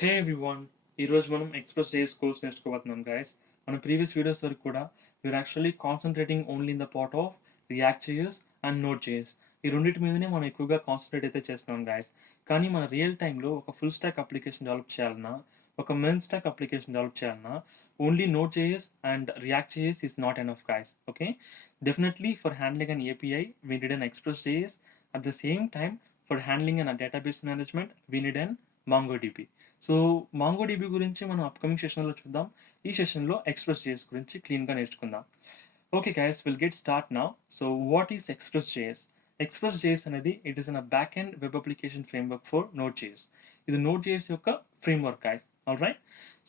హే everyone, ఈరోజు మనం express JS course నేర్చుకోబోతున్నాం గైస్. మన ప్రీవియస్ వీడియోస్ వరకు కూడా we're actually concentrating only in the part of React JS and Node JS. ఈ రెండింటి మీదనే మనం ఎక్కువగా కాన్సన్ట్రేట్ అయితే చేస్తున్నాం గైస్. కానీ మన రియల్ టైంలో ఒక ఫుల్ స్టాక్ అప్లికేషన్ డెవలప్ చేయాలన్నా, ఒక మెయిన్ స్టాక్ అప్లికేషన్ డెవలప్ చేయాలన్నా only note JS and react JS is not enough guys. Okay, definitely for handling an API we need an express JS. At the same time for handling an database management we need an MongoDB. So MongoDB గురించి మనం upcoming సెషన్లో చూద్దాం. ఈ సెషన్లో express JS గురించి క్లీన్గా నేర్చుకుందాం. Okay guys, will get start now. So what is Express JS? Express JS అనేది it is an back end web application framework for Node JS. ఇది నోట్ జేఎస్ యొక్క framework guys. All right.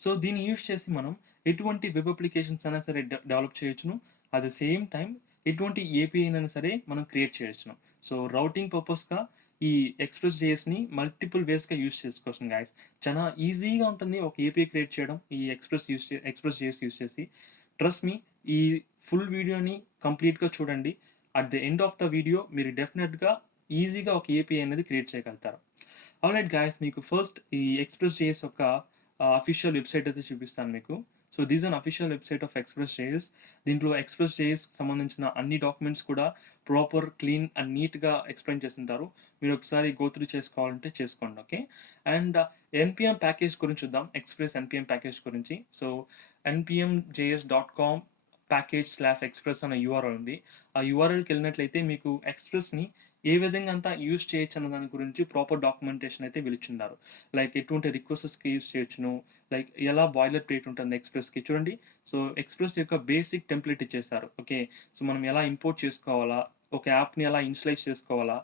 So దీన్ని use చేసి మనం ఎటువంటి web applications అయినా సరే develop చేయొచ్చును. అట్ ద సేమ్ టైం ఎటువంటి ఏపీఐ అయినా సరే మనం క్రియేట్ చేయొచ్చును. సో రౌటింగ్ పర్పస్గా ఈ ఎక్స్ప్రెస్ జేఎస్ని మల్టిపుల్ వేస్గా యూజ్ చేసుకోవచ్చు గైస్. చాలా ఈజీగా ఉంటుంది ఒక ఏపీఐ క్రియేట్ చేయడం ఈ ఎక్స్ప్రెస్ జేఎస్ యూజ్ చేసి. ట్రస్ట్ మీ, ఈ ఫుల్ వీడియోని కంప్లీట్గా చూడండి. At the end of the video మీరు డెఫినెట్గా ఈజీగా ఒక ఏపీఐ అనేది క్రియేట్ చేయగలుగుతారు. ఆల్రైట్ గైస్, మీకు ఫస్ట్ ఈ ఎక్స్ప్రెస్ జేఎస్ యొక్క అఫీషియల్ వెబ్సైట్ అయితే చూపిస్తాను మీకు. So these an official website of express JS. దీంట్లో ఎక్స్ప్రెస్ జేఎస్కి సంబంధించిన అన్ని డాక్యుమెంట్స్ కూడా ప్రాపర్, క్లీన్ అండ్ నీట్గా ఎక్స్ప్లెయిన్ చేస్తుంటారు. మీరు ఒకసారి గో త్రూ చేసుకోవాలంటే చేసుకోండి. ఓకే, అండ్ ఎన్పిఎం ప్యాకేజ్ గురించి చూద్దాం. ఎక్స్ప్రెస్ ఎన్పిఎం ప్యాకేజ్ గురించి. సో npmjs.com ప్యాకేజ్/ఎక్స్ప్రెస్ అనే యూఆర్ఎల్ ఉంది. ఆ యూఆర్ఎల్కి వెళ్ళినట్లయితే మీకు ఎక్స్ప్రెస్ని ఏ విధంగా అంతా యూజ్ చేయొచ్చు అన్న దాని గురించి ప్రాపర్ డాక్యుమెంటేషన్ అయితే పిలుచున్నారు. లైక్ ఎటువంటి రిక్వెస్ట్స్కి యూజ్ చేయొచ్చును, లైక్ ఎలా బాయిలర్ ప్లేట్ ఉంటుంది ఎక్స్ప్రెస్కి చూడండి. సో ఎక్స్ప్రెస్ యొక్క బేసిక్ టెంప్లెట్ ఇచ్చేసారు. ఓకే, సో మనం ఎలా ఇంపోర్ట్ చేసుకోవాలా, ఒక యాప్ని ఎలా ఇన్స్టలైజ్ చేసుకోవాలా,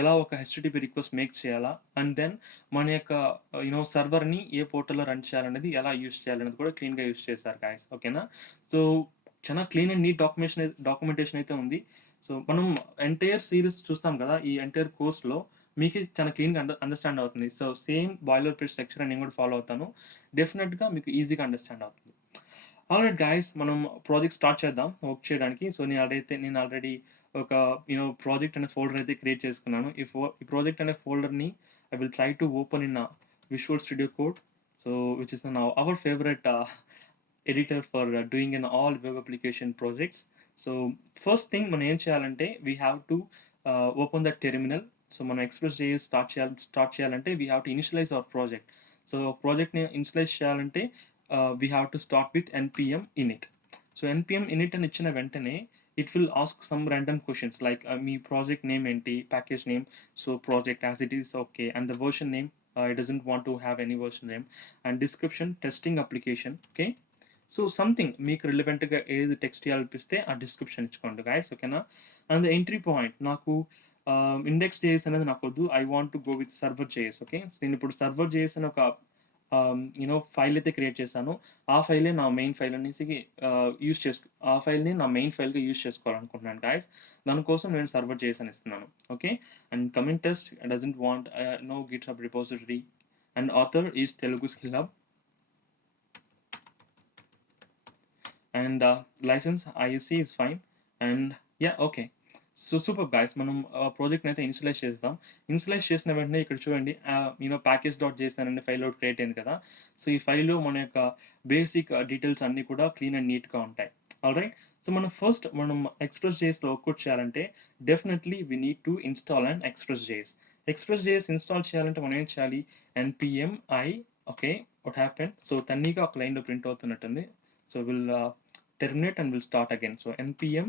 ఎలా ఒక హెచ్టిటిపి రిక్వెస్ట్ మేక్ చేయాలా, అండ్ దెన్ మన యొక్క సర్వర్ని ఏ పోర్టల్లో రన్ చేయాలనేది ఎలా యూజ్ చేయాలనేది కూడా క్లీన్గా యూజ్ చేశారు గాయస్. ఓకేనా. సో చాలా క్లీన్ అండ్ నీట్ డాక్యుమెంటేషన్ అయితే ఉంది. సో మనం ఎంటైర్ సిరీస్ చూస్తాం కదా, ఈ ఎంటైర్ కోర్స్లో మీకు చాలా క్లీన్గా అండర్స్టాండ్ అవుతుంది. So same boiler plate section నేను కూడా ఫాలో అవుతాను. డెఫినెట్గా మీకు ఈజీగా అండర్స్టాండ్ అవుతుంది. ఆల్రైట్ గైస్, మనం ప్రాజెక్ట్ స్టార్ట్ చేద్దాం వర్క్ చేయడానికి. సో నేను ఆల్రెడీ ఒక ప్రాజెక్ట్ అనే ఫోల్డర్ అయితే క్రియేట్ చేసుకున్నాను. ఈ ప్రాజెక్ట్ అనే ఫోల్డర్ని I will try to open in Visual Studio Code. So which is our favourite editor for doing in all web application projects. So first thing మనం ఏం చేయాలంటే we have to open the terminal. So మనం express.js start చేయాలంటే we have to initialize our project. So ప్రాజెక్ట్ని initialise చేయాలంటే we have to start with npm init. So npm init అని ఇచ్చిన వెంటనే it will ask some random questions like me project name ఏంటి, package name, so project as it is, okay, and the version name, it doesn't want to have any version name, and description, testing application. Okay, so something మీకు రిలవెంట్గా ఏది text చేయాలనిపిస్తే ఆ description ఇచ్చుకోండి guys. ఓకేనా. And the entry point నాకు index JS అనేది నాకు వద్దు. I want to go with server JS. Okay, నేను ఇప్పుడు సర్వర్ జేఎస్ అని ఒక ఫైల్ అయితే క్రియేట్ చేశాను. ఆ ఫైలే నా మెయిన్ ఫైల్ అనేసి ఆ ఫైల్ని నా మెయిన్ ఫైల్గా యూజ్ చేసుకోవాలనుకుంటున్నాను గాయస్. దానికోసం నేను సర్వర్ జేఎస్ అని ఇస్తున్నాను. Okay, and coming test doesn't want no GitHub repository, and author is Telugu skill hub, and license ISC is fine, and yeah, okay. So super guys, మనం ప్రాజెక్ట్ని అయితే initialise చేస్తాం. Initialise చేసిన వెంటనే ఇక్కడ చూడండి package.js అనే ఫైల్ అవుట్ క్రియేట్ అయింది కదా. సో ఈ ఫైల్లో మన యొక్క బేసిక్ డీటెయిల్స్ అన్నీ కూడా క్లీన్ అండ్ నీట్గా ఉంటాయి. ఆల్రైట్. సో మనం ఎక్స్ప్రెస్ జేఎస్లో వర్కౌట్ చేయాలంటే definitely we need to install and Express JS install చేయాలంటే మనం ఏం చేయాలి, npm i, okay, what happen. So తన్నీగా ఒక లైన్లో ప్రింట్ అవుతున్నట్టుంది. So will terminate and will start again. So npm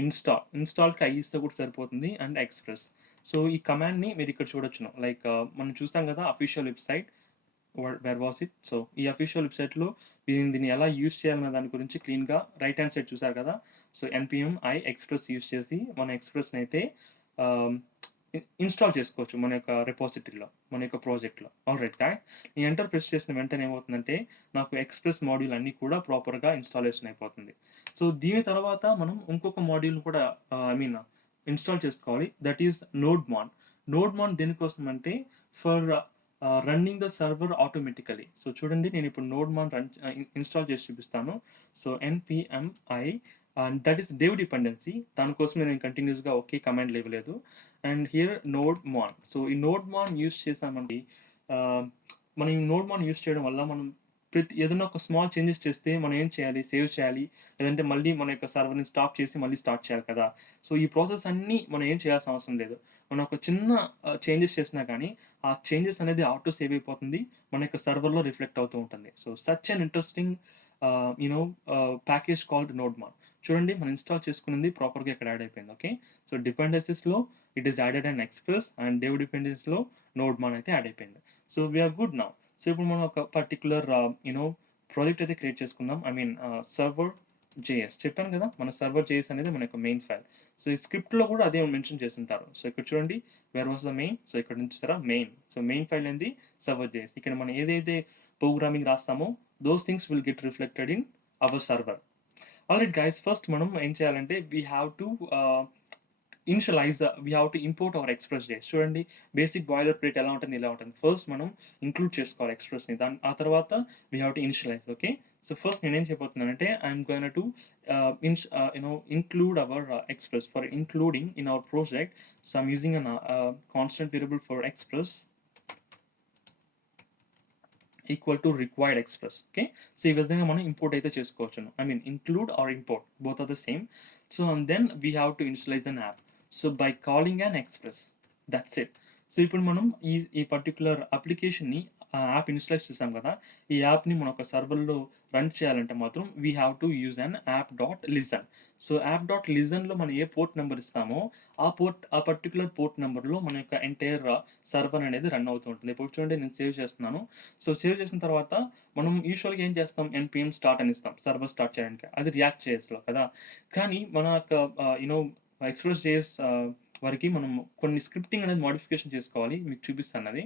ఇన్స్టాల్కి ఐస్తో కూడా సరిపోతుంది, అండ్ ఎక్స్ప్రెస్. సో ఈ కమాండ్ని మీరు ఇక్కడ చూడొచ్చును. లైక్ మనం చూస్తాం కదా official website, where was it. So ఈ అఫీషియల్ వెబ్సైట్లో దీన్ని ఎలా యూజ్ చేయాలన్న దాని గురించి క్లీన్గా రైట్ హ్యాండ్ సైడ్ చూసారు కదా. So npm i express use చేసి మన ఎక్స్ప్రెస్ని అయితే ఇన్స్టాల్ చేసుకోవచ్చు మన యొక్క రిపోజిటరీలో, మన యొక్క ప్రాజెక్ట్లో. ఆల్రైట్ గాయ్, ఈ ఎంటర్ ప్రెస్ చేసిన వెంటనే ఏమవుతుందంటే నాకు ఎక్స్ప్రెస్ మాడ్యూల్ అన్నీ కూడా ప్రాపర్గా ఇన్స్టాలేషన్ అయిపోతుంది. సో దీని తర్వాత మనం ఇంకొక మాడ్యూల్ కూడా ఇన్స్టాల్ చేసుకోవాలి. దట్ ఈస్ నోడ్ మాన్ దేనికోసం అంటే for running the server automatically. So చూడండి, నేను ఇప్పుడు నోడ్ మాన్ ఇన్స్టాల్ చేసి చూపిస్తాను. So npm i, and that is dev dependency. దానికోసం నేను కంటిన్యూస్గా ఒకే కమాండ్ ఇవ్వలేదు. And here nodemon. So ఈ నోడ్ మాన్ యూజ్ చేసామండి మనం ఈ నోడ్ మాన్ యూజ్ చేయడం వల్ల మనం ఏదైనా ఒక స్మాల్ చేంజెస్ చేస్తే మనం ఏం చేయాలి? సేవ్ చేయాలి. లేదంటే మళ్ళీ మన యొక్క సర్వర్‌ని స్టాప్ చేసి మళ్ళీ స్టార్ట్ చేయాలి కదా! సో, ఈ ప్రాసెస్ అన్నీ మనం ఏం చేయాల్సిన అవసరం లేదు. మనం ఒక చిన్న చేంజెస్ చేసినా కానీ, ఆ చేంజెస్ అనేది ఆటో సేవ్ అయిపోతుంది. మన యొక్క సర్వర్‌లో రిఫ్లెక్ట్ అవుతూ ఉంటుంది. So, such an interesting you know package called nodemon. చూడండి మనం ఇన్‌స్టాల్ చేసుకున్నది ప్రాపర్‌గా ఇక్కడ యాడ్ అయిపోయింది. ఓకే. సో, డిపెండెన్సీస్‌లో it is added and Express and dev డిపెండెన్సీలో నోడ్‌మాన్ అయితే యాడ్ అయిపోయింది. So, we are good now. So, ఇప్పుడు మనం ఒక పర్టిక్యులర్ ప్రాజెక్ట్ అయితే క్రియేట్ చేసుకుందాం. ఐ మీన్ సర్వర్ జేఎస్ చెప్పాను కదా! మన సర్వర్ జేఎస్ అనేది మన యొక్క మెయిన్ ఫైల్. సో, ఈ స్క్రిప్ట్‌లో కూడా అదే మెన్షన్ చేసుంటారు. సో, ఇక్కడ చూడండి where was the main. So, ఇక్కడ నుంచి చూసారా మెయిన్. సో, మెయిన్ ఫైల్ ఏంది సర్వర్ జేఎస్. ఇక్కడ మనం ఏదైతే ప్రోగ్రామింగ్ రాస్తామో those things will get reflected in our server. Alright guys first మనం ఏం చేయాలంటే we have to initialise we have to import our express.js. చూడండి బేసిక్ బాయిలర్ ప్లేట్ ఎలా ఉంటుంది, ఇలా ఉంటుంది. ఫస్ట్ మనం ఇంక్లూడ్ చేసుకోవాలి ఎక్స్‌ప్రెస్‌ని. ఆ తర్వాత we have to initialise. Okay. So, first నేనేం చేయబోతున్నానంటే I'm going to include our express. For including in our project, so I'm using a constant variable for express equal to required express. Okay. So, ఈ విధంగా మనం import అయితే చేసుకోవచ్చును. I mean include or import both are the same. So, and then we have to initialise an app. So, by calling an express that's it. So, ఇప్పుడు మనం ఈ particular అప్లికేషన్‌ని app initialise చేసాం కదా! ఈ యాప్‌ని మనం ఒక సర్వర్‌లో రన్ చేయాలంటే మాత్రం we have to use an app dot listen. So, app dot లిజన్‌లో మనం ఏ పోర్ట్ నంబర్ ఇస్తామో ఆ పర్టిక్యులర్ పోర్ట్ నంబర్‌లో మన యొక్క ఎంటైర్ సర్వర్ అనేది రన్ అవుతూ ఉంటుంది. ఇప్పుడు చూడండి నేను సేవ్ చేస్తున్నాను. సో, సేవ్ చేసిన తర్వాత మనం యూజువల్‌గా ఏం చేస్తాం? ఎన్‌పిఎం స్టార్ట్ అని ఇస్తాం సర్వర్ స్టార్ట్ చేయడానికి. అది రియాక్ట్ జేఎస్‌లో కదా! కానీ మన యొక్క ఎక్స్‌ప్రెస్ జేఎస్ వరకి మనం కొన్ని స్క్రిప్టింగ్ అనేది మోడిఫికేషన్ చేసుకోవాలి. మీకు చూపిస్తాను అది.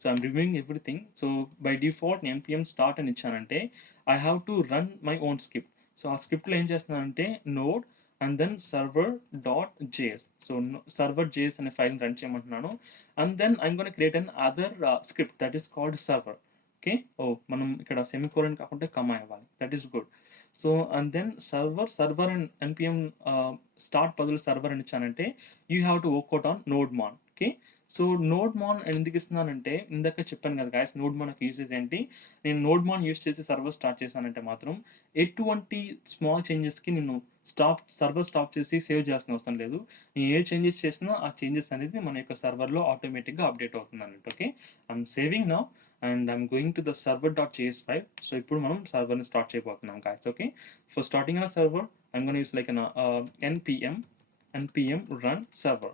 So, I'm removing everything. So, by default npm start అని ఇచ్చానంటే I have to run my own script. So, ఆ స్క్రిప్ట్‌లో ఏం చేస్తున్నానంటే node and then server dot JS. So, server JS అనే ఫైల్‌ని రన్ చేయమంటున్నాను. And then I'm gonna create another script that is called server. Okay. మనం ఇక్కడ semicolon కాకుండా కమా ఇవ్వాలి. That is good. So, and then server and npm start బదులు server అని ఇచ్చానంటే you have to work on nodemon. Okay. So, nodemon ఎందుకు ఇస్తున్నానంటే ఇందాక చెప్పాను కదా గైస్ నోడ్‌మాన్ యొక్క యూసేజ్ ఏంటి? నేను నోడ్‌మాన్ యూజ్ చేసి సర్వర్ స్టార్ట్ చేశానంటే మాత్రం ఎటువంటి స్మాల్ చేంజెస్‌కి నేను సర్వర్ స్టాప్ చేసి సేవ్ చేయాల్సిన అవసరం లేదు. నేను ఏ చేంజెస్ చేసినా ఆ చేంజెస్ అనేది మన యొక్క సర్వర్‌లో ఆటోమేటిక్‌గా అప్డేట్ అవుతుందన్నట్టు. Okay. I'm saving now and I'm going to the server.js file. So, ఇప్పుడు మనం సర్వర్‌ని స్టార్ట్ చేయబోతున్నాం guys. Okay. For starting an server I'm gonna use like npm run server.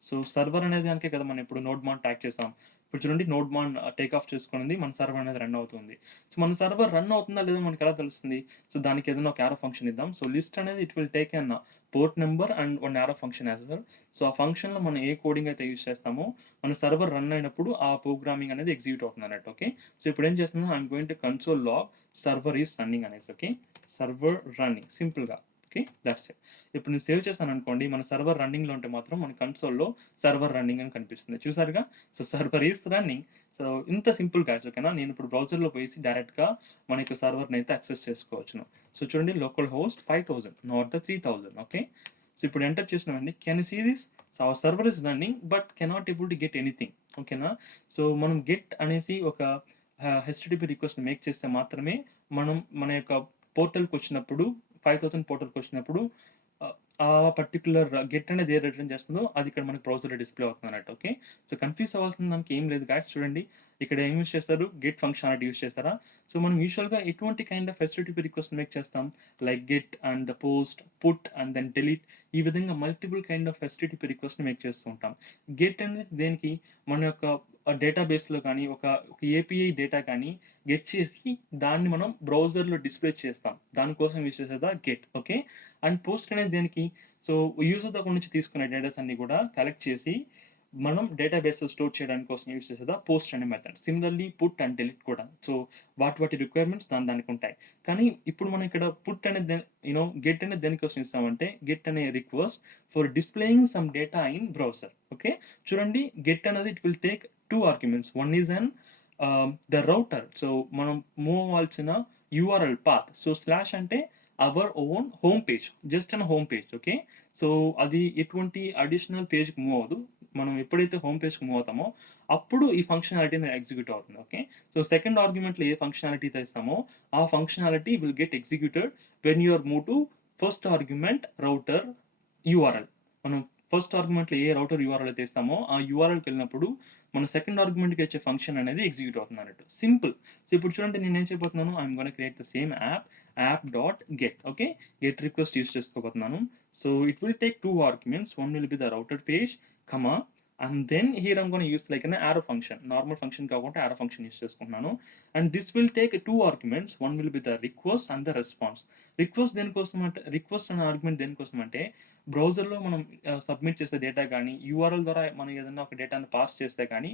So, server అనే దానికే కదా మనం ఇప్పుడు నోడ్‌మాన్ ట్యాగ్ చేసాం. ఇప్పుడు చూడండి నోడ్‌మాన్ టేక్ ఆఫ్ చేసుకొనుంది. మన సర్వర్ అనేది రన్ అవుతుంది. సో, మన సర్వర్ రన్ అవుతుందా లేదా మనకెలా తెలుస్తుంది? సో, దానికి ఏదైనా ఒక యారో ఫంక్షన్ ఇద్దాం. సో, లిస్ట్ అనేది it will take an port number and one arrow function as well. So, ఆ ఫంక్షన్‌లో మనం ఏ కోడింగ్ అయితే యూజ్ చేస్తామో మన సర్వర్ రన్ అయినప్పుడు ఆ ప్రోగ్రామింగ్ అనేది ఎగ్జిక్యూట్ అవుతుందన్నట్టు. ఓకే. సో, ఇప్పుడు ఏం చేస్తున్నాను I'm going to console log server is running అనేసి. ఓకే. సర్వర్ రన్నింగ్ సింపుల్‌గా. ఓకే. That's it. ఇప్పుడు నేను సేవ్ చేశాననుకోండి మన సర్వర్ రన్నింగ్‌లో ఉంటే మాత్రం మన కన్సోల్‌లో సర్వర్ రన్నింగ్ అని కనిపిస్తుంది. చూసారుగా? So, server is running. So, ఇంత సింపుల్ గైస్. ఓకేనా? నేను ఇప్పుడు బ్రౌజర్‌లో పోయేసి డైరెక్ట్‌గా మన యొక్క సర్వర్‌ని అయితే యాక్సెస్ చేసుకోవచ్చును. సో, చూడండి localhost 5000 not the 3000. Okay. So, ఇప్పుడు ఎంటర్ చేసినామండి. Can you see this? So, our server is running but cannot able to get anything. ఓకేనా? సో, మనం గెట్ అనేసి ఒక హెచ్‌టిటిపి రిక్వెస్ట్ మేక్ చేస్తే మాత్రమే మనం మన యొక్క పోర్టల్‌కొచ్చినప్పుడు 5000 పోర్టల్‌కొచ్చినప్పుడు ఆహ్, ఆ పర్టిక్యులర్ గెట్ అనేది ఏది రిటర్న్ చేస్తుందో అది ఇక్కడ మనకి బ్రౌజర్‌లో డిస్‌ప్లే అవుతుందన్నట్టు. ఓకే. సో, కన్‌ఫ్యూజ్ అవ్వాల్సిన దానికి ఏం లేదు గైస్. చూడండి ఇక్కడ ఏం యూజ్ చేస్తారు? గెట్ ఫంక్షనాలిటీ యూజ్ చేస్తారా? సో, మనం యూజువల్‌గా ఎటువంటి kind of HTTP request make చేస్తాం? Like get and the post, put and then delete ఈ విధంగా మల్టిపుల్ కైండ్ ఆఫ్ హెచ్‌టిటిపి రిక్వెస్ట్‌ని మేక్ చేస్తూ ఉంటాం. గెట్ అనేది దేనికి? మన యొక్క డేటాబేస్‌లో కానీ ఒక ఏపీఐ డేటా కానీ గెట్ చేసి దాన్ని మనం బ్రౌజర్‌లో డిస్‌ప్లే చేస్తాం. దానికోసం యూజ్ చేసేదా గెట్. ఓకే. అండ్ పోస్ట్ అనేది దేనికి? సో, యూజర్ దగ్గర నుంచి తీసుకునే డేటాస్ అన్నీ కూడా కలెక్ట్ చేసి మనం డేటాబేస్‌లో స్టోర్ చేయడానికి కోసం యూజ్ చేసేదా పోస్ట్ అనే method. Similarly put and delete కూడా. సో, వాటి రిక్వైర్మెంట్స్ దానికుంటాయి. కానీ ఇప్పుడు మనం ఇక్కడ పుట్ అనేది గెట్ అనేది దేనికోసం ఇస్తామంటే గెట్ అనే request for displaying some data in browser. Okay. చూడండి గెట్ అనేది it will take 2 arguments. One is the router. So, మనం మూవ్ అవ్వాల్సిన యూఆర్ఎల్ పాత్. సో, స్లాష్ అంటే our own home page. Just home page. Okay. So, అది ఎటువంటి additional పేజ్‌కి move అవ్వదు. మనం ఎప్పుడైతే హోమ్ పేజ్కి మూవ్ అవుతామో అప్పుడు ఈ ఫంక్షనాలిటీ అనేది ఎగ్జిక్యూట్ అవుతుంది. ఓకే. సో సెకండ్ ఆర్గ్యుమెంట్లో ఏ ఫంక్షనాలిటీ తెస్తామో ఆ functionality will get executed when you are move to first argument router URL. మనం ఫస్ట్ ఆర్గ్యుమెంట్లో ఏ రౌటర్ యూఆర్ఎల్ అయితే ఇస్తామో ఆ యూఆర్ఎల్కి వెళ్ళినప్పుడు మన సెకండ్ ఆర్గ్యుమెంట్కి వచ్చే ఫంక్షన్ అనేది ఎగ్జిక్యూట్ అవుతుంది అన్నట్టు. సింపుల్. సో ఇప్పుడు చూడండి నేను ఏం చేయబోతున్నాను, I'm gonna create the same app dot get. Okay. Get request use చేసుకోబోతున్నాను. So it will take two arguments. One will be the router page comma and then here I'm gonna use like an arrow function. Normal function కాకుండా arrow function use చేసుకుంటున్నాను. And this will take two arguments. One will be the request and the response. Request దేనికోసం అంటే, request అనే argument దేనికోసం అంటే బ్రౌజర్లో మనం submit చేసే డేటా కానీ యూఆర్ఎల్ ద్వారా మనం ఏదైనా ఒక డేటాను పాస్ చేస్తే కానీ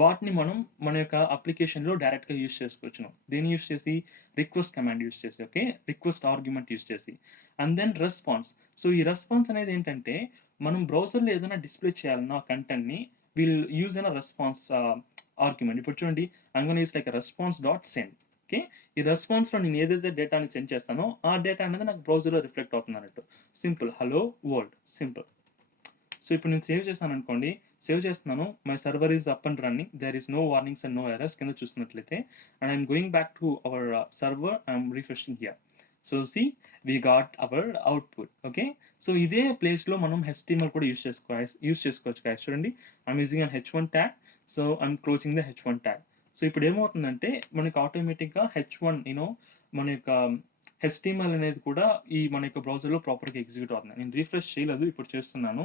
వాటిని మనం మన యొక్క అప్లికేషన్లో డైరెక్ట్గా యూస్ చేసుకోవచ్చును. దేన్ని యూస్ చేసి, రిక్వెస్ట్ కమాండ్ యూస్ చేసి. ఓకే. రిక్వెస్ట్ ఆర్గ్యుమెంట్ యూస్ చేసి. And then response. సో ఈ రెస్పాన్స్ అనేది ఏంటంటే మనం బ్రౌజర్లో ఏదైనా డిస్ప్లే చేయాలన్న కంటెంట్ని will use an response argument. ఇప్పుడు చూడండి I'm gonna use like response dot send. Okay. ఈ రెస్పాన్స్లో నేను ఏదైతే డేటాని సెండ్ చేస్తానో ఆ డేటా అనేది నాకు బ్రౌజర్లో రిఫ్లెక్ట్ అవుతుంది అన్నట్టు. Simple. Hello world. Simple. So ఇప్పుడు నేను సేవ్ చేశాను అనుకోండి, సేవ్ చేస్తున్నాను. My server is up and running. There is no warnings and no errors కింద చూస్తున్నట్లయితే. And I'm going back to our server. I'm refreshing here. So see we got our output. Okay. So ఇదే ప్లేస్లో మనం HTML కూడా use చేసుకోవచ్చు guys. చూడండి I'm using an H1 tag. So I'm closing the H1 tag. So ఇప్పుడు ఏమవుతుందంటే మనకి ఆటోమేటిక్గా H1 మన యొక్క HTML అనేది కూడా ఈ మన యొక్క బ్రౌజర్లో ప్రాపర్గా ఎగ్జిక్యూట్ అవుతుంది. నేను రిఫ్రెష్ చేయలేదు, ఇప్పుడు చేస్తున్నాను.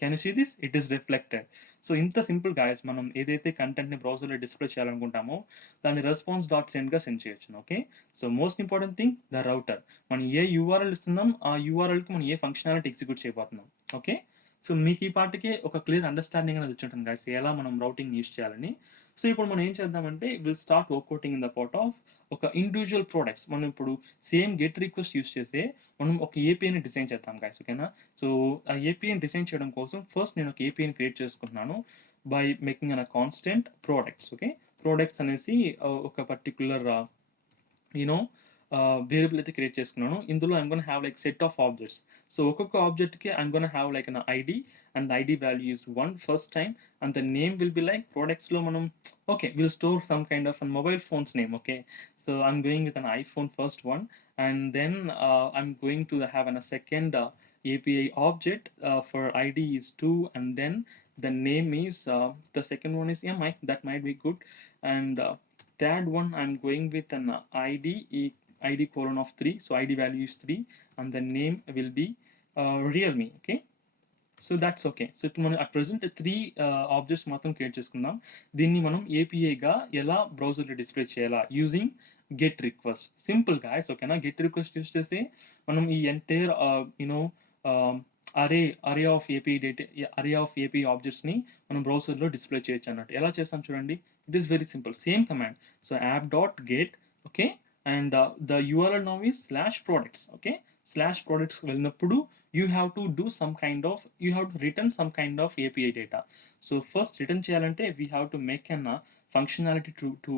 Can you see this? It is reflected. So ఇంత సింపుల్ గాయస్. మనం ఏదైతే కంటెంట్ని బ్రౌజర్లో డిస్ప్లే చేయాలనుకుంటామో దాన్ని రెస్పాన్స్ డాట్ సెండ్గా సెండ్ చేయొచ్చు. Okay. So most important thing the router. మనం ఏ యూఆర్ఎల్ ఇస్తున్నాం ఆ యూఆర్ఎల్కి మనం ఏ ఫంక్షనాలిటీ ఎగ్జిక్యూట్ చేయబోతున్నాం. ఓకే. సో మీకు ఈ పాటికే ఒక క్లియర్ అండర్స్టాండింగ్ అనేది వచ్చి ఉంటుంది గాయస్, ఎలా మనం రౌటింగ్ యూస్ చేయాలని. సో ఇప్పుడు మనం ఏం చేద్దామంటే will start working in the part of ఒక ఇండివిజువల్ ప్రోడక్ట్స్. మనం ఇప్పుడు సేమ్ గెట్ రిక్వెస్ట్ యూస్ చేస్తే మనం ఒక ఏపీఐని డిజైన్ చేద్దాం గాయస్. ఓకేనా. సో ఆ ఏపీఐని డిజైన్ చేయడం కోసం ఫస్ట్ నేను ఒక ఏపీఐని క్రియేట్ చేసుకుంటున్నాను by making an constant products. Okay. Products అనేసి ఒక పర్టిక్యులర్ యూనో వేరియబుల్ అయితే క్రియేట్ చేసుకున్నాను. ఇందులో I'm gonna have like set of objects. So ఒక్కొక్క ఆబ్జెక్ట్కి I'm gonna have like an ID and ID value is 1 first time and the name will be like ప్రోడక్ట్స్లో మనం okay will store some kind of an mobile phones name. Okay. So I'm going with an iPhone first one and then I'm going to have a second API object for ID is 2 and then the name is the second one is yeah that might be good and third one I'm going with an ID colon of 3, so ID value is 3 and the name will be Realme. Okay. So that's okay. So ఇప్పుడు మనం at present 3 objects మాత్రం create చేసుకుందాం. దీన్ని మనం ఏపీఐగా ఎలా బ్రౌజర్లో display చేయాలా using get request. Simple guys. ఓకేనా. గెట్ రిక్వెస్ట్ యూస్ చేసి మనం ఈ ఎంటైర్ అరే ఆఫ్ ఏపీఐ ఆబ్జెక్ట్స్ని మనం బ్రౌజర్లో డిస్ప్లే చేయొచ్చు అన్నట్టు. ఎలా చేస్తాం చూడండి. It is very simple. Same command. So app dot get. Okay. And the URL now is /products. Okay. /products వెళ్ళినప్పుడు you have to return some kind of API data. So first return చేయాలంటే we have to make an functionality to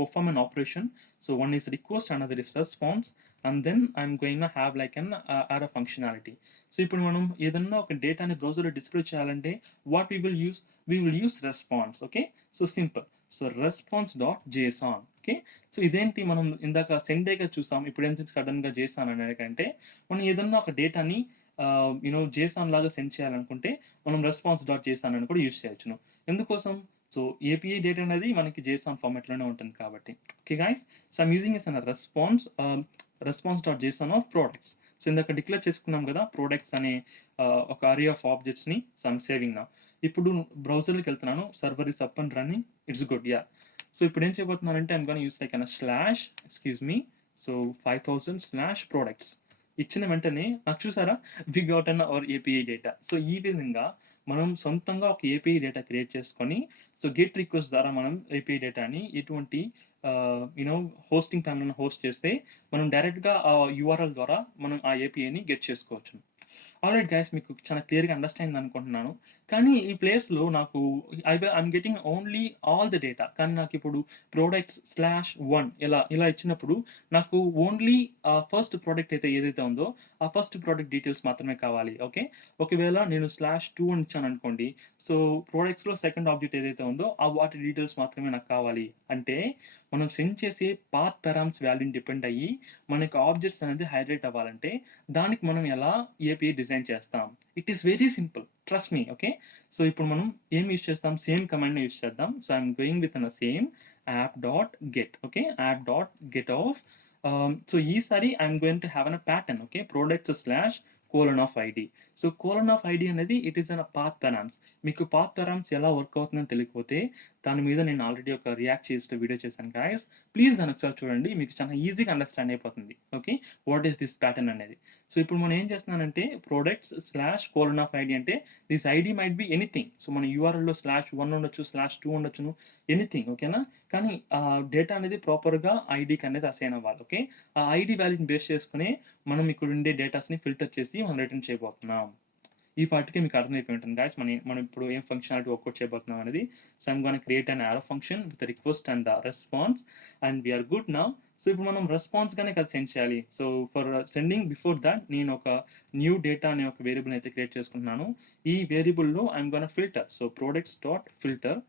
perform an operation. So one is request, another is response and then I'm going to have like an arrow functionality. So ఇప్పుడు మనం ఏదన్నా ఒక డేటాని బ్రౌజర్లో display చేయాలంటే what we will use response. Okay. So simple. So response dot జేసాన్. Okay. So ఇదేంటి మనం ఇందాక సెండేగా చూసాం, ఇప్పుడు ఎందుకు సడన్గా జేసాన్ అనేకంటే మనం ఏదన్నా ఒక డేటాని జేసాన్ లాగా సెండ్ చేయాలనుకుంటే మనం రెస్పాన్స్ డాట్ జేసాన్ అని కూడా యూస్ చేయొచ్చును. ఎందుకోసం? సో ఏపీఐ డేటా అనేది మనకి జేసాన్ ఫార్మాట్లోనే ఉంటుంది కాబట్టి. Okay guys. So I'm using is an response dot JSON of products. So ఇందాక డిక్లేర్ చేసుకున్నాం కదా ప్రోడక్ట్స్ అనే ఒక అరే ఆఫ్ ఆబ్జెక్ట్స్ని. సో ఐమ్ సేవింగ్ నా. ఇప్పుడు బ్రౌజర్లోకి వెళ్తున్నాను. Server is up and running. It's good. Yeah. So ఇప్పుడు ఏం చేయబోతున్నానంటే I'm gonna use like an so 5000 /products ఇచ్చిన వెంటనే నాకు చూసారా we got an our API data. So ఈ విధంగా మనం సొంతంగా ఒక ఏపీఐ డేటా క్రియేట్ చేసుకొని సో గెట్ రిక్వెస్ట్ ద్వారా మనం ఏపీఐ డేటాని ఎటువంటి హోస్టింగ్ ప్లాన్లను హోస్ట్ చేస్తే మనం డైరెక్ట్గా ఆ యూఆర్ఎల్ ద్వారా మనం ఆ ఏపీఐని గెట్ చేసుకోవచ్చు. Alright guys. మీకు చాలా క్లియర్గా అండర్స్టాండ్ అనుకుంటున్నాను. కానీ ఈ ప్లేస్‌లో నాకు I'm getting only all the data. కానీ నాకిప్పుడు ప్రొడక్ట్స్/1 ఇలా ఇచ్చినప్పుడు నాకు ఓన్లీ ఫస్ట్ ప్రొడక్ట్ ఏదైతే ఉందో, ఆ ఫస్ట్ ప్రొడక్ట్ డీటెయిల్స్ మాత్రమే కావాలి. ఓకే. ఒకవేళ నేను /2 అని ఇచ్చాననుకోండి, సో ప్రొడక్ట్స్‌లో సెకండ్ ఆబ్జెక్ట్ ఏదైతే ఉందో, వాటి డీటెయిల్స్ మాత్రమే నాకు కావాలి. అంటే మనం సెండ్ చేసే పాత్ పారామ్స్ వాల్యూని డిపెండ్ అయ్యి మనకి ఆబ్జెక్ట్స్ అనేది హైలైట్ అవ్వాలంటే దానికి మనం ఎలా ఏపీఐ డిజైన్ చేస్తాం. It is very simple. Trust me. Okay. So ఇప్పుడు మనం ఏం యూజ్ చేస్తాం? సేమ్ కమాండ్‌నే యూజ్ చేద్దాం. So I'm going with same app dot get. Okay. App dot get of so ఈసారి I'm going to have pattern. Okay. Products ID. So ID అనేది it is path params. మీకు path పారామ్స్ ఎలా work అవుతుందని తెలియకపోతే దాని మీద నేను ఆల్రెడీ ఒక రియాక్ట్ చేస్తూ వీడియో చేశాను గైస్. ప్లీజ్ దాన్ని ఒకసారి చూడండి. మీకు చాలా ఈజీగా అండర్‌స్టాండ్ అయిపోతుంది. Okay. What is this pattern అనేది. సో ఇప్పుడు మనం ఏం చేస్తున్నానంటే ప్రొడక్ట్స్/:ఐడీ అంటే this ID might be anything. So మన యూఆర్ఎల్‌లో /1 ఉండొచ్చు, /2 ఉండొచ్చును. ఎనీథింగ్. ఓకేనా? కానీ డేటా అనేది ప్రాపర్‌గా ఐడీకి అనేది అసైన్ అవ్వాలి. ఓకే. ఆ ఐడీ వాల్యూని బేస్ చేసుకొని మనం ఇక్కడ ఉండే డేటాస్‌ని ఫిల్టర్ చేసి మనం రిటర్న్ చేయబోతున్నాం. ఈ పాటికే మీకు అర్థమైపోయి ఉంటుంది గైస్. మనం ఇప్పుడు ఏం ఫంక్షనాలిటీ వర్కౌట్ చేయబోతున్నాం అనేది. So I'm gonna create an arrow function with request and response and we are good now. So ఇప్పుడు మనం రెస్పాన్స్‌గానే కదా సెండ్ చేయాలి. So for sending before that నేను ఒక న్యూ డేటా అనే ఒక వేరియబుల్‌ని అయితే క్రియేట్ చేసుకుంటున్నాను. ఈ వేరియబుల్‌లో I'm gonna filter. So products dot filter.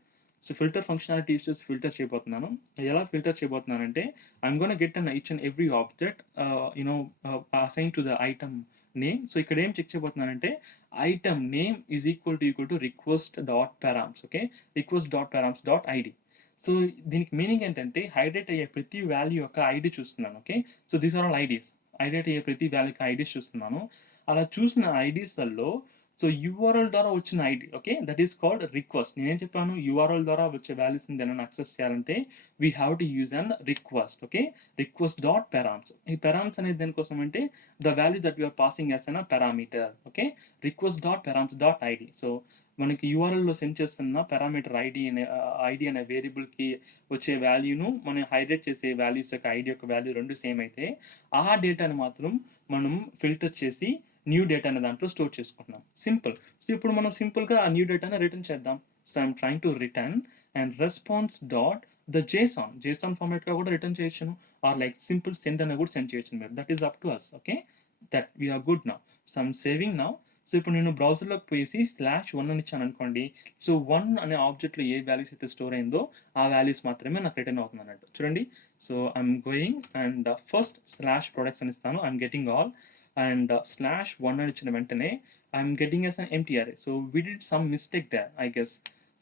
So filter functionality use చేసి ఫిల్టర్ చేయబోతున్నాను. ఎలా ఫిల్టర్ చేయబోతున్నానంటే I'm gonna get each and every object assign to the item name. So ఇక్కడ ఏం చెక్ చేయబోతున్నానంటే item name is equal to request dot params. Okay. Request dot params dot ID. So దీనికి meaning ఏంటంటే highlight అయ్యే ప్రతి value యొక్క ID చూస్తున్నాను. Okay. So these are all IDs. Highlight అయ్యే ప్రతి వాల్యూకి ఐడీస్ చూస్తున్నాను. అలా చూసిన ఐడీస్‌లలో సో యూఆర్ఎల్ ద్వారా వచ్చిన ID. Okay. That is called request. నేనేం చెప్పాను? యూఆర్ఎల్ ద్వారా వచ్చే వాల్యూస్‌ని దేనినైనా యాక్సెస్ చేయాలంటే we have to use an request. Okay. Request dot params. ఈ పారామ్స్ అనేది దేనికోసం అంటే the value that we are passing as parameter. Okay. Request dot params dot ID. So మనకి యూఆర్ఎల్‌లో సెండ్ చేస్తున్న పారామీటర్ ఐడి అనే వేరియబుల్‌కి వచ్చే వాల్యూను మనం హైలైట్ చేసే వాల్యూస్ యొక్క ఐడి యొక్క వాల్యూ 2 సేమ్ అయితే ఆ డేటాని మాత్రం మనం ఫిల్టర్ చేసి న్యూ డేటా అనే దాంట్లో స్టోర్ చేసుకుంటున్నాం. సింపుల్. సో ఇప్పుడు మనం సింపుల్‌గా ఆ న్యూ డేటాని రిటర్న్ చేద్దాం. So I'm trying to return and response dot the JSON ఫార్మాట్‌గా కూడా రిటర్న్ చేయొచ్చును. ఆర్ లైక్ సింపుల్ సెండ్ అని కూడా సెండ్ చేయొచ్చు మీరు. That is up to us. Okay. That we are good now. So I'm saving now. So ఇప్పుడు నేను బ్రౌజర్‌లోకి పోయేసి /1 అని ఇచ్చాననుకోండి. సో 1 అనే ఆబ్జెక్ట్‌లో ఏ వాల్యూస్ అయితే స్టోర్ అయిందో ఆ వాల్యూస్ మాత్రమే నాకు రిటర్న్ అవుతుందన్నట్టు. చూడండి. So I'm going and first /products అని ఇస్తాను. ఐయామ్ గెట్టింగ్ ఆల్ అండ్ /1 అని ఇచ్చిన వెంటనే I'm getting as an empty array. So we did some mistake there, I guess.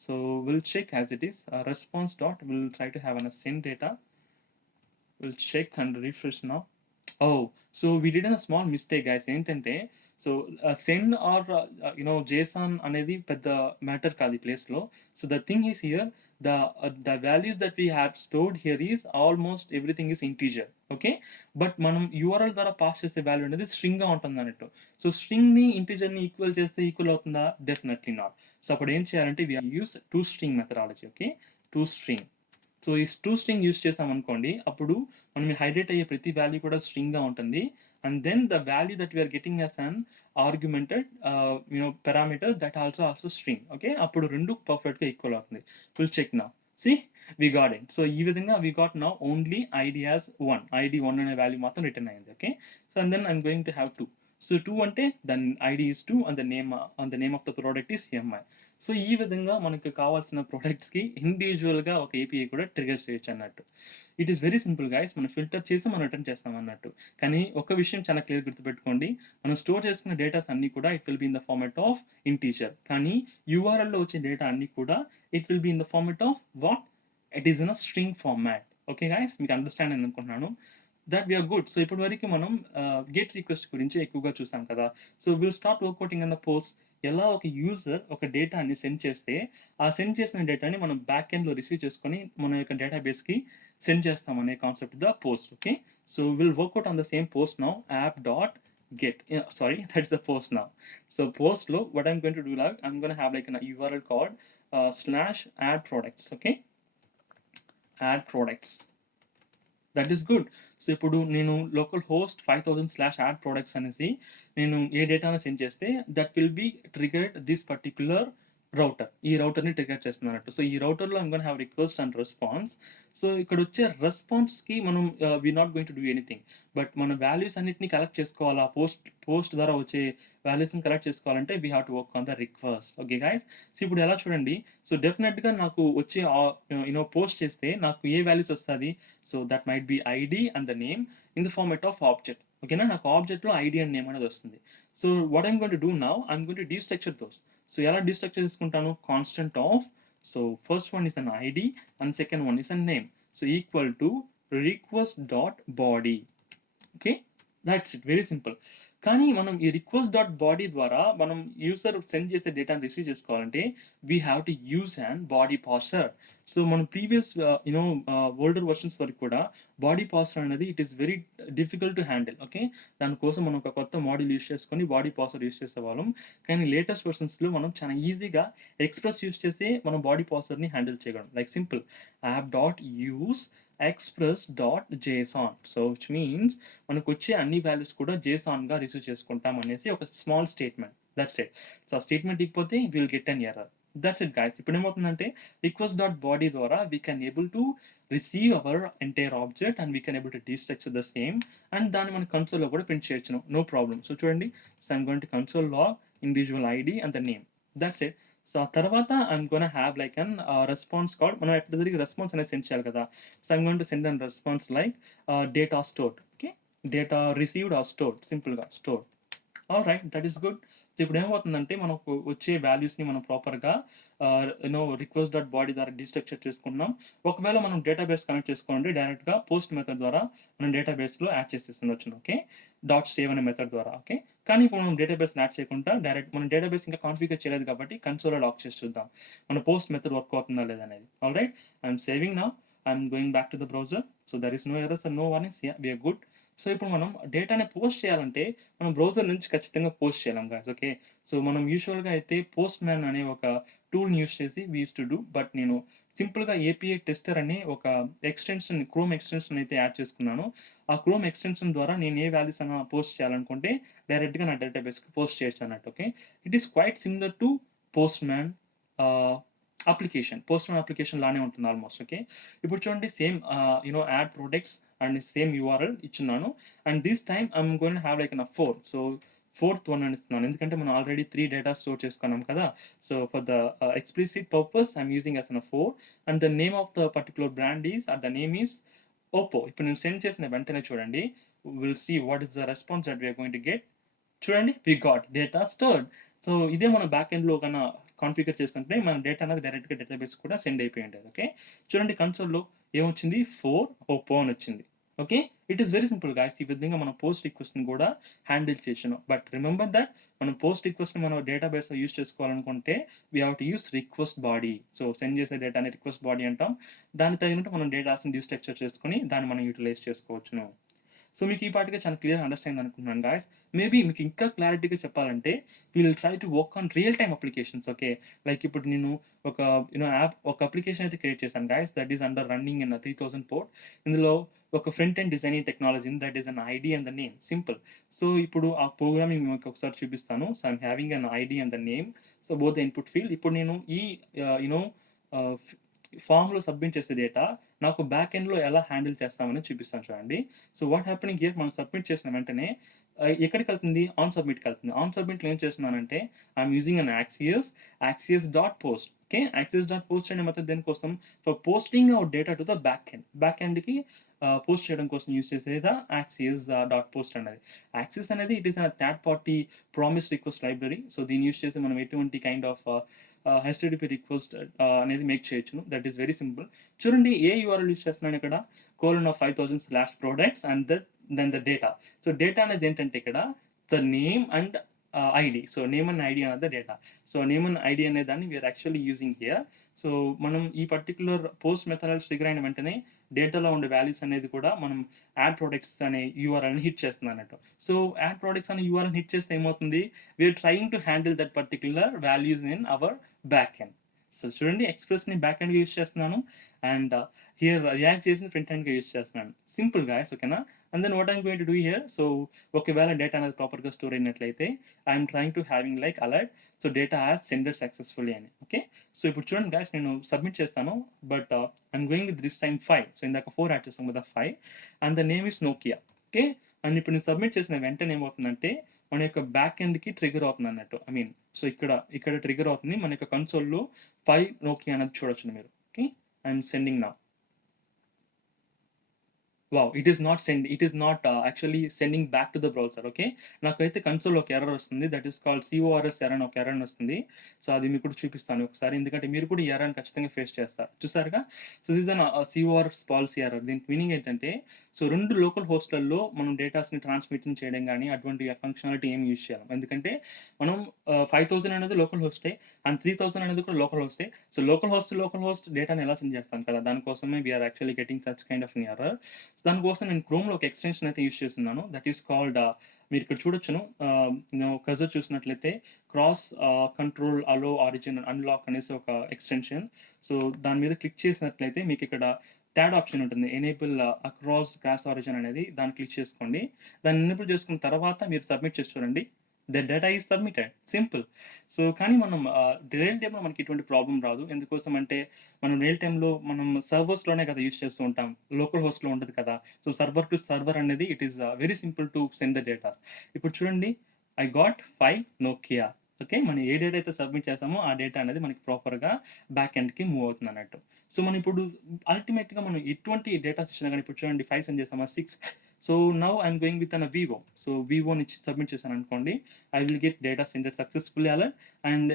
So we'll check as it is. Response dot, we'll try to have a send data. We'll check and refresh now. Oh, so we did a small mistake, guys. ఏంటంటే so send or JSON అనేది పెద్ద matter కాదు ఈ ప్లేస్లో. So the thing is here the values that we have stored here is almost everything is integer. Okay. But మనం URL ద్వారా pass చేసే value అనేది స్ట్రింగ్గా ఉంటుంది అన్నట్టు. సో స్ట్రింగ్ని ఇంటీజర్ని ఈక్వల్ చేస్తే ఈక్వల్ అవుతుందా? Definitely not. సో అప్పుడు ఏం చేయాలంటే we use to string methodology. Okay. To string. So ఈ టు స్ట్రింగ్ యూస్ చేసామనుకోండి అప్పుడు మనం హైలైట్ అయ్యే ప్రతి వాల్యూ కూడా స్ట్రింగ్గా ఉంటుంది. And then the value that we're getting as an argumented parameter that also string. Okay. అప్పుడు రెండు పర్ఫెక్ట్గా ఈక్వల్ అవుతుంది. Will check now. See we got it. So ఈ విధంగా we got now only ID as 1. ID 1 అనే value మాత్రం return అయింది. Okay. So and then I'm going to have 2. So 2 అంటే then ID is 2 and the name of the product is MI. So ఈ విధంగా మనకు కావాల్సిన ప్రొడక్ట్స్‌కి ఇండివిజువల్‌గా ఒక ఏపీఐ కూడా ట్రిగ్గర్ చేయొచ్చు అన్నట్టు. It is very simple guys. మనం ఫిల్టర్ చేసి మనం రిటర్న్ చేస్తాం అన్నట్టు. కానీ ఒక విషయం చాలా క్లియర్‌గా గుర్తుపెట్టుకోండి. మనం స్టోర్ చేసుకున్న డేటాస్ అన్నీ కూడా it will be in the format of integer. కానీ యూఆర్ఎల్‌లో వచ్చే డేటా అన్నీ కూడా it will be in the format of what? It is in a string format. Okay guys. మీకు అండర్‌స్టాండ్ అయింది అనుకుంటున్నాను. That we are good. సో ఇప్పటి వరకు మనం గెట్ రిక్వెస్ట్ గురించి ఎక్కువగా చూసాం కదా. So will start working on the post. ఎలా ఒక యూజర్ ఒక డేటాని సెండ్ చేస్తే ఆ సెండ్ చేసిన డేటాని మనం బ్యాక్ ఎండ్‌లో రిసీవ్ చేసుకొని మన యొక్క డేటాబేస్‌కి సెండ్ చేస్తాం అనే concept the post. Okay. So will work out on the same post now app dot get sorry that's the post now. So post lo what I'm going to do, like I'm going to have like an URL called /add products. Okay. Add products. That is good. So ఇప్పుడు నేను local host 5000/add products అనేసి నేను ఏ డేటాను send చేస్తే that will be triggered this particular router. ఈ రౌటర్‌ని trigger చేస్తుందన్నట్టు. So, ఈ రౌటర్‌లో I'm gonna have request and response. So, ఇక్కడొచ్చే రెస్పాన్స్‌కి మనం not going to do anything. But మన వాల్యూస్ అన్నిటిని కలెక్ట్ చేసుకోవాలా. పోస్ట్ ద్వారా వచ్చే వాల్యూస్‌ని కలెక్ట్ చేసుకోవాలంటే we have to work on the request. Okay guys. So, ఇప్పుడు ఎలా చూడండి. సో, డెఫినిట్‌గా నాకు వచ్చే పోస్ట్ చేస్తే నాకు ఏ వాల్యూస్ వస్తది. So, that might be ID and the name in the format of object. ఓకేనా. నాకు ఆబ్జెక్ట్‌లో ఐడీ అండ్ నేమ్ అనేది వస్తుంది. So, what I'm going to do now I'm going to డీస్ట్రక్చర్ those. So, ఎలా డీస్ట్రక్చర్ చేసుకుంటాను? Constant of, so first one is an ID and second one is an name. So, equal to request dot body. Okay. That's it. Very simple. కానీ మనం ఈ request dot body ద్వారా మనం user send చేసే డేటాని receive చేసుకోవాలంటే we have to use and body parser. So, మనం previous older versions వరకు కూడా బాడీ పార్సర్ అనేది it is very difficult to handle. Okay. దానికోసం మనం ఒక కొత్త మోడల్ యూజ్ చేసుకొని బాడీ పార్సర్ యూజ్ చేసేవాళ్ళం. కానీ లేటెస్ట్ వర్షన్స్‌లో మనం చాలా ఈజీగా ఎక్స్‌ప్రెస్ యూజ్ చేసి మనం బాడీ పార్సర్‌ని హ్యాండిల్ చేయగలం. Like simple app dot use express.json. So, which means మనకొచ్చే అన్ని వాల్యూస్ కూడా జేసాన్‌గా రిసీవ్ చేసుకుంటాం అనేసి ఒక small statement. That's it. So, ఆ స్టేట్మెంట్ ఇకపోతే will get an error. That's it guys. ఇప్పుడేమవుతుందంటే రిక్వెస్ట్ డాట్ బాడీ ద్వారా we can able to receive our entire object and we can able to destructure the same and దాన్ని మనం కన్సోల్‌లో కూడా print చేయొచ్చును. No problem. So, చూడండి. So, I'm going to console log individual ID and the name. That's it. So, ఆ తర్వాత I'm gonna have like an response called. మనం ఎక్కడ తిరిగి రెస్పాన్స్ అనేది సెండ్ చేయాలి కదా. So, I'm going to send an response like data stored. Okay. Data received or stored. సింపుల్‌గా stored. Alright. That is good. So, ఇప్పుడేమవుతుందంటే మనకు వచ్చే వాల్యూస్‌ని మనం ప్రాపర్‌గా రిక్వెస్ట్ డాట్ బాడీ ద్వారా డీస్ట్రక్చర్ చేసుకున్నాం. ఒకవేళ మనం డేటాబేస్ కనెక్ట్ చేసుకోవాలంటే డైరెక్ట్‌గా పోస్ట్ మెథడ్ ద్వారా మనం డేటాబేస్‌లో యాడ్ చేసేసుండొచ్చును. ఓకే. డాట్ సేవ్ అనే మెథడ్ ద్వారా. ఓకే. కానీ ఇప్పుడు మనం డేటాబేస్‌ని యాడ్ చేయకుండా డైరెక్ట్ మనం డేటాబేస్ ఇంకా కాన్ఫిగర్ చేయలేదు కాబట్టి కన్సోల్‌లో లాక్ చేసి చూద్దాం. మన పోస్ట్ మెథడ్ వర్క్ అవుతుందా లేదా అనేది. Alright. I'm saving now. I'm going back to the browser. So, there is no errors and no warnings. Yeah! We are good. So, ఇప్పుడు మనం డేటాని పోస్ట్ చేయాలంటే మనం బ్రౌజర్ నుంచి ఖచ్చితంగా పోస్ట్ చేయలేం గైస్. ఓకే. సో, మనం యూజువల్‌గా అయితే పోస్ట్ మ్యాన్ అనే ఒక టూల్‌ని యూజ్ చేసి we used to do. But నేను సింపుల్‌గా ఏపీఐ టెస్టర్ అనే ఒక ఎక్స్‌టెన్షన్ క్రోమ్ ఎక్స్‌టెన్షన్ అయితే యాడ్ చేసుకున్నాను. ఆ క్రోమ్ ఎక్స్‌టెన్షన్ ద్వారా నేను ఏ వాల్యూస్ అన్నా పోస్ట్ చేయాలనుకుంటే డైరెక్ట్‌గా నా డేటాబేస్‌కి పోస్ట్ చేయొచ్చు అన్నట్టు. Okay. It is quite similar to Postman ah, application. Postman application లానే ఉంటుంది ఆల్‌మోస్ట్. ఓకే. ఇప్పుడు చూడండి same add products and same URL ఇచ్చున్నాను. And this time I'm going to have like 4. So, fourth one అని ఇస్తున్నాను. ఎందుకంటే మనం already 3 data store చేసుకున్నాం కదా. So, for the explicit purpose I'm using as 4 and the name of the particular brand the name is Oppo. ఇప్పుడు నేను send చేసిన వెంటనే చూడండి. Will see what is the response that we are going to get. చూడండి. We got data stored. So, ఇదే మనం back ఎండ్‌లో కన్నా కాన్ఫిగర్ చేస్తుంటే మన డేటా అనేది డైరెక్ట్‌గా డేటాబేస్‌కి కూడా సెండ్ అయిపోయి ఉంటది. ఓకే. చూడండి కన్సోల్‌లో ఏమొచ్చింది 4 ఓప్పో అని వచ్చింది. Okay. It is very simple guys. ఈ విధంగా మనం పోస్ట్ రిక్వెస్ట్‌ని కూడా హ్యాండిల్ చేయొచ్చును. బట్ రిమెంబర్ దట్ మనం పోస్ట్ రిక్వెస్ట్‌ని మనం డేటాబేస్‌లో యూజ్ చేసుకోవాలనుకుంటే we have to use request body. So, send చేసే డేటాని రిక్వెస్ట్ బాడీ అంటాం. దానికి తగినట్టు మనం డేటాస్‌ని డీస్ట్రక్చర్ చేసుకొని దాన్ని మనం యుటిలైజ్ చేసుకోవచ్చును. సో, మీకు ఈ పాటికే చాలా క్లియర్‌గా అండర్‌స్టాండ్ అనుకుంటున్నాను గాయ్స్. మేబీ మీకు ఇంకా క్లారిటీగా చెప్పాలంటే we will try to work on real time applications. Okay. Like ఇప్పుడు నేను ఒక ఒక అప్లికేషన్ అయితే క్రియేట్ చేశాను guys. That is under running in 3000 port. ఇందులో ఒక front end designing technology that is an ID and the name. Simple. So, ఇప్పుడు ఆ ప్రోగ్రామింగ్ మీకు ఒకసారి చూపిస్తాను. So, I'm having an ID and the name. So, both the input field. ఇప్పుడు నేను ఈ ఆహ్, యూ నో ఆహ్, ఫ్ ఫార్మ్‌లో సబ్మిట్ చేసే డేటా నాకు బ్యాక్ ఎండ్‌లో ఎలా హ్యాండిల్ చేస్తామని చూపిస్తాను చూడండి. సో, వాట్ హ్యాపెనింగ్ హియర్ మనం సబ్మిట్ చేసిన వెంటనే ఎక్కడికెళ్తుంది? ఆన్ సబ్మిట్‌కెళ్తుంది. ఆన్ సబ్మిట్‌లో ఏం చేస్తున్నానంటే I'm using an Axios dot post. Okay. Axios dot post అనే మెథడ్ దేనికోసం? For posting our data to the back end. Back ఎండ్‌కి పోస్ట్ చేయడం కోసం యూజ్ చేసేదా యాక్సియస్ డాట్ పోస్ట్ అనేది. యాక్సిస్ అనేది it is an third party promise request library. So, దీన్ని use చేసి మనం ఎటువంటి కైండ్ ఆఫ్ హెచ్‌టిటిపి రిక్వెస్ట్ అనేది మేక్ చేయొచ్చును. That is very simple. చూడండి ఏ యూఆర్ఎల్ యూజ్ చేస్తున్నాను ఇక్కడ :5000/products and then the data. So, data అనేది ఏంటంటే ఇక్కడ the name and ID. So, name and ID are the data. So, name and ID అనే దాన్ని we are actually using here. So, మనం ఈ పర్టిక్యులర్ పోస్ట్ మెథడ్ ట్రిగ్గర్ అయిన వెంటనే డేటాలో ఉండే వాల్యూస్ అనేది కూడా మనం యాడ్ ప్రొడక్ట్స్ అనే యూఆర్ఎల్‌ని హిట్ చేస్తుంది అన్నట్టు. సో, యాడ్ ప్రొడక్ట్స్ అనే యూఆర్ఎల్‌ని హిట్ చేస్తే ఏమవుతుంది? We are trying to handle that particular values in our back end. So చూడండి ఎక్స్‌ప్రెస్‌ని బ్యాక్ ఎండ్‌గా యూజ్ చేస్తున్నాను. అండ్ హియర్ రియాక్ట్ చేసి ఫ్రంట్ ఎండ్‌గా యూజ్ చేస్తున్నాను. సింపుల్ గైస్ ఓకేనా. And then what I am going to do here so ఒకవేళ data అనేది ప్రాపర్‌గా స్టోర్ అయినట్లయితే I am trying to having like alert so data has sended successfully అని. Okay. So ఇప్పుడు చూడండి గైస్ నేను సబ్మిట్ చేస్తాను. But I am going with this time 5. So ఇందాక 4 యాడ్ చేసాం కదా 5 and the name is Nokia. Okay. And ఇప్పుడు నేను సబ్మిట్ చేసిన వెంటనే ఏమవుతుందంటే మన యొక్క బ్యాక్ ఎండ్‌కి ట్రిగ్గర్ అవుతుందన్నట్టు. ఐ మీన్ సో ఇక్కడ ట్రిగ్గర్ అవుతుంది. మన యొక్క కన్సోల్‌లో 5 నోకియా అనేది చూడొచ్చు మీరు. Okay. I am sending now. Wow! It is not actually sending back to the browser. Okay. నాకైతే కన్సోల్‌లో ఒక ఎర్రర్ వస్తుంది. That is called CORS error అని ఒక ఎర్రర్ వస్తుంది. సో అది మీకు కూడా చూపిస్తాను ఒకసారి. ఎందుకంటే మీరు కూడా ఈ ఎర్రర్‌ని ఖచ్చితంగా ఫేస్ చేస్తారు. చూసారుగా? So this is CORS policy error. దీనికి మీనింగ్ ఏంటంటే సో 2 లోకల్ హోస్ట్‌లలో మనం డేటాస్‌ని ట్రాన్స్మిషన్ చేయడం గాని అటువంటి ఫంక్షనాలిటీ ఏమి యూజ్ చేయలేం. ఎందుకంటే మనం 5000 అనేది లోకల్ హోస్టే అండ్ 3000 అనేది కూడా లోకల్ హోస్టే. సో లోకల్ హోస్ట్ డేటాని ఎలా సెండ్ చేస్తాం కదా! దానికోసమే we are actually getting such kind of an error. దానికోసం నేను క్రోమ్‌లో ఒక ఎక్స్‌టెన్షన్ అయితే యూజ్ చేస్తున్నాను. దట్ ఈస్ కాల్డ్ మీరిక్కడ చూడొచ్చును. నేను కర్సర్ చూసినట్లయితే క్రాస్ కంట్రోల్ అలో ఆరిజిన్ అన్‌లాక్ అనేసి ఒక ఎక్స్‌టెన్షన్. సో దాని మీద క్లిక్ చేసినట్లయితే మీకిక్కడ థర్డ్ ఆప్షన్ ఉంటుంది. ఎనేబుల్ అక్రాస్ క్రాస్ ఆరిజిన్ అనేది దాన్ని క్లిక్ చేసుకోండి. దాన్ని ఎనేబుల్ చేసుకున్న తర్వాత మీరు సబ్మిట్ చేసి చూడండి. The data is submitted. Simple. So కానీ మనం రియల్ టైమ్‌లో మనకి ఇటువంటి ప్రాబ్లమ్ రాదు. ఎందుకోసం అంటే మనం రియల్ టైమ్‌లో మనం సర్వర్స్‌లోనే కదా యూజ్ చేస్తూ ఉంటాం. లోకల్ హోస్ట్‌లో ఉండదు కదా! సో సర్వర్ టు సర్వర్ అనేది it is very simple to send the datas. ఇప్పుడు చూడండి ఐ గాట్ 5 నోకియా. ఓకే. మనం ఏ డేటా అయితే సబ్మిట్ చేసామో ఆ డేటా అనేది మనకి ప్రాపర్‌గా బ్యాక్ ఎండ్‌కి మూవ్ అవుతుందన్నట్టు. సో మనం ఇప్పుడు అల్టిమేట్‌గా మనం ఎటువంటి డేటాస్ ఇచ్చినా గాని ఇప్పుడు చూడండి 5 సెండ్ చేసామా 6 so now I'm going with Vivo. So వివోని సబ్మిట్ చేశాననుకోండి I will get data centered successfully alert and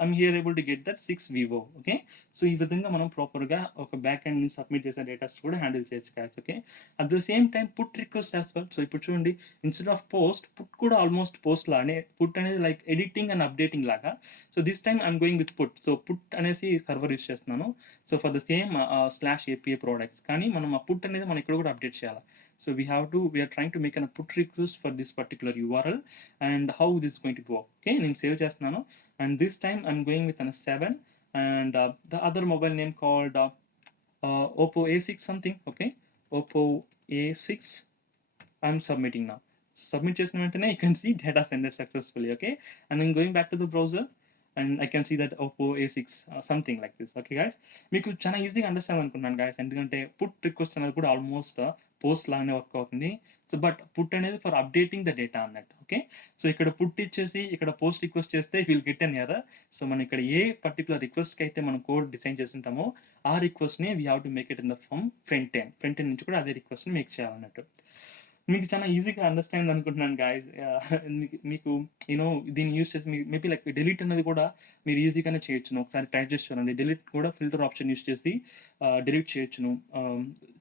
I'm here able to get that 6 vivo. Okay. So ఈ విధంగా మనం ప్రాపర్‌గా ఒక బ్యాక్ ఎండ్ నుంచి సబ్మిట్ చేసే డేటాస్ కూడా హ్యాండిల్ చేయొచ్చు guys. Okay. At the same time put request as well. So ఇప్పుడు చూడండి ఇన్‌స్టెడ్ ఆఫ్ పోస్ట్ పుట్ కూడా ఆల్‌మోస్ట్ పోస్ట్ లానే పుట్ అనేది లైక్ ఎడిటింగ్ అండ్ అప్డేటింగ్ లాగా. So this time I'm going with put. So put అనేసి server use చేస్తున్నాను. So for the same slash API products కానీ మనం ఆ పుట్ అనేది మనం ఇక్కడ కూడా అప్డేట్ చేయాలి. So we are trying to make a put request for this particular URL and how this is going to work. Okay, నేను సేవ్ చేస్తున్నాను and this time I'm going with an 7 and the other mobile name called Oppo A6 something. Okay, Oppo A6 I'm submitting now. Submit చేసిన వెంటనే you can see data sended successfully. Okay, and then going back to the browser and I can see that Oppo A6 something like this. Okay guys, మీకు చాలా ఈజీగా understand అనుకున్నాను guys. ఎందుకంటే put request అనేది కూడా almost post లాగానే work అవుతుంది. So but put అనేది ఫర్ అప్డేటింగ్ ద డేటా అన్నట్టు. ఓకే. సో ఇక్కడ పుట్ ఇచ్చేసి ఇక్కడ పోస్ట్ రిక్వెస్ట్ చేస్తే will get an error. So మనం ఇక్కడ ఏ పర్టిక్యులర్ రిక్వెస్ట్‌కి అయితే మనం కోడ్ డిజైన్ చేసుంటామో ఆ రిక్వెస్ట్‌ని we have to make it in the form front end. Front end నుంచి కూడా అదే రిక్వెస్ట్‌ని మేక్ చేయాలన్నట్టు. మీకు చాలా ఈజీగా అండర్‌స్టాండ్ అనుకుంటున్నాను గైస్. మీకు దీన్ని యూజ్ చేసి మేబీ లైక్ డిలీట్ అనేది కూడా మీరు ఈజీగానే చేయొచ్చును. ఒకసారి ట్రై చేసి చూడండి. డిలీట్ కూడా ఫిల్టర్ ఆప్షన్ యూజ్ చేసి డిలీట్ చేయొచ్చును.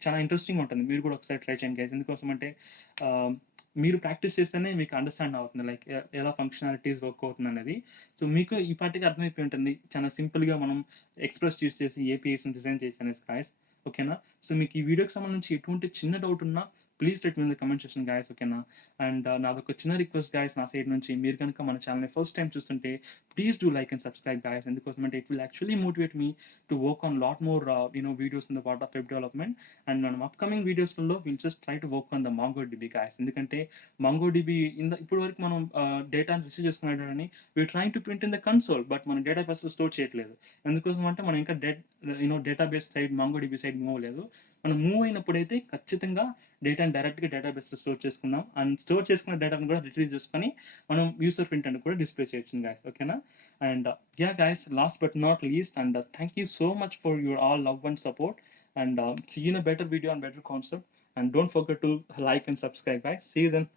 చాలా ఇంట్రెస్టింగ్‌గా ఉంటుంది. మీరు కూడా ఒకసారి ట్రై చేయండి గైస్. ఎందుకోసం అంటే ఆహ్, మీరు ప్రాక్టీస్ చేస్తేనే మీకు అండర్‌స్టాండ్ అవుతుంది. లైక్ ఎలా ఫంక్షనాలిటీస్ వర్క్ అవుతుందనేది. సో మీకు ఈ పాటికి అర్థమైపోయి ఉంటుంది. చాలా సింపుల్‌గా మనం ఎక్స్‌ప్రెస్ యూజ్ చేసి ఏపీఐస్‌ని డిజైన్ చేయొచ్చు అనేసి గైస్. ఓకేనా? సో మీకు ఈ వీడియోకి సంబంధించి ఎటువంటి చిన్న డౌట్ ఉన్నా please let me in the comment section guys. ఓకేనా? అండ్ నాదొక చిన్న రిక్వెస్ట్ గైస్ నా సైడ్ నుంచి. మీరు కనుక మన ఛానల్‌ని ఫస్ట్ టైమ్ చూస్తుంటే please do like and subscribe guys. ఎందుకోసం అంటే it will actually motivate me to work on lot more videos in the part of web development. And మనం అప్‌కమింగ్ వీడియోస్‌లలో will just try to work on the MongoDB guys. ఎందుకంటే MongoDB ఇప్పటి వరకు మనం డేటాని receive చేసుకున్న డేటాని we are trying to print in the console. But మనం డేటాబేస్‌లో స్టోర్ చేయట్లేదు. ఎందుకోసం అంటే మనం ఇంకా database side MongoDB side move అవ్వలేదు. మనం మూవ్ అయినప్పుడైతే ఖచ్చితంగా డేటాని డైరెక్ట్‌గా డేటాబేస్‌లో స్టోర్ చేసుకుందాం. అండ్ స్టోర్ చేసుకున్న డేటాను కూడా రిట్రీవ్ చేసుకొని మనం యూజర్ ప్రింట్ అని కూడా డిస్ప్లే చేయొచ్చు గైస్. ఓకేనా? And yeah guys, last but not least and thank you so much for your all love and support and see you in a better video and better concept and don't forget to like and subscribe guys. See you then.